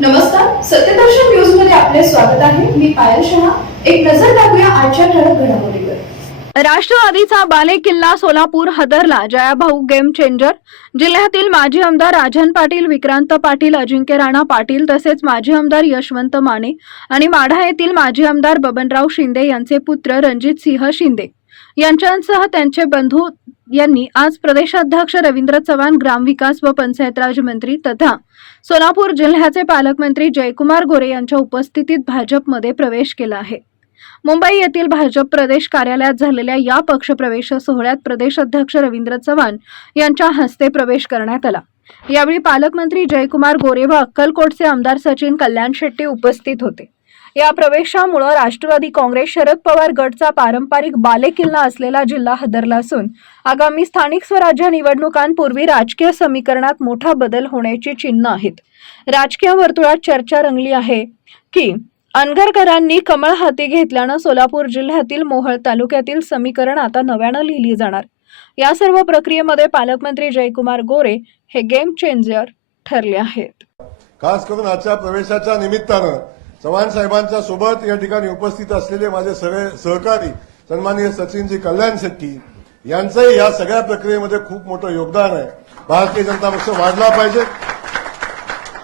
नमस्कार सत्यदर्शन न्यूजमध्ये आपले स्वागत आहे. मी पायल शहा. एक नजर टाकूया आजच्या ठळक घडामोडीवर. राष्ट्रवादीचा बाले किल्ला सोलापूर हदरला. Jayabhau game changer. जिल्ह्यातील माजी आमदार राजन पाटील विक्रांत पाटील अजिंक्य राणा पाटील तसेच माजी आमदार यशवंत माने आणि माढा येथील माजी आमदार बबनराव शिंदे यांचे पुत्र रणजित सिंह शिंदे. यांच्यासह त्यांचे बंधू यांनी आज प्रदेशाध्यक्ष रवींद्र चव्हाण ग्रामविकास व पंचायत राज मंत्री तथा सोलापूर जिल्ह्याचे पालकमंत्री जयकुमार गोरे यांच्या उपस्थितीत भाजपमध्ये प्रवेश केला आहे. मुंबई येथील भाजप प्रदेश कार्यालयात झालेल्या या पक्षप्रवेश सोहळ्यात प्रदेश अध्यक्ष रवींद्र चव्हाण यांच्या हस्ते प्रवेश करण्यात आला. यावेळी पालकमंत्री जयकुमार गोरे व अक्कलकोटचे आमदार सचिन कल्याण शेट्टी उपस्थित होते. या प्रवेशामुळे राष्ट्रवादी काँग्रेस शरद पवार गटचा पारंपरिक बालेकिल्ला असलेला जिल्हा हदरला असून आगामी स्थानिक स्वराज्य निवडणुकांपूर्वी राजकीय समीकरणात मोठा बदल होण्याची चिन्ह आहेत. राजकीय वर्तुळात चर्चा रंगली आहे की अनगरकरांनी कमळ हाती घेतल्यानं सोलापूर जिल्ह्यातील मोहळ तालुक्यातील समीकरण आता नव्यानं लिहिली जाणार. या सर्व प्रक्रियेमध्ये पालकमंत्री जयकुमार गोरे हे गेम चेंजर ठरले आहेत. खास करून आजच्या प्रवेशाच्या निमित्तानं चव्हाण साहेबांच्या सोबत या ठिकाणी उपस्थित असलेले माझे सगळे सहकारी सन्माननीय सचिनजी कल्याण शेट्टी यांचंही या सगळ्या प्रक्रियेमध्ये खूप मोठं योगदान आहे. भारतीय जनता पक्ष वाढला पाहिजे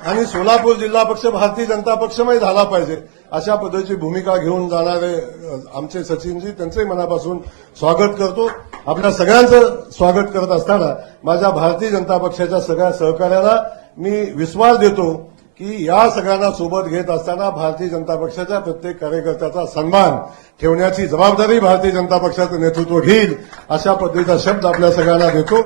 आणि सोलापूर जिल्हा पक्ष भारतीय जनता पक्षमय झाला पाहिजे अशा पद्धतीची भूमिका घेऊन जाणारे आमचे सचिनजी त्यांचंही मनापासून स्वागत करतो. आपल्या सगळ्यांचं स्वागत करत असताना माझ्या भारतीय जनता पक्षाच्या सगळ्या सहकार्याला मी विश्वास देतो की या सगळ्यांना सोबत घेत असताना भारतीय जनता पक्षाच्या प्रत्येक कार्यकर्त्याचा सन्मान ठेवण्याची जबाबदारी भारतीय जनता पक्षाचं नेतृत्व घेईल अशा पद्धतीचा शब्द आपल्या सगळ्यांना देतो.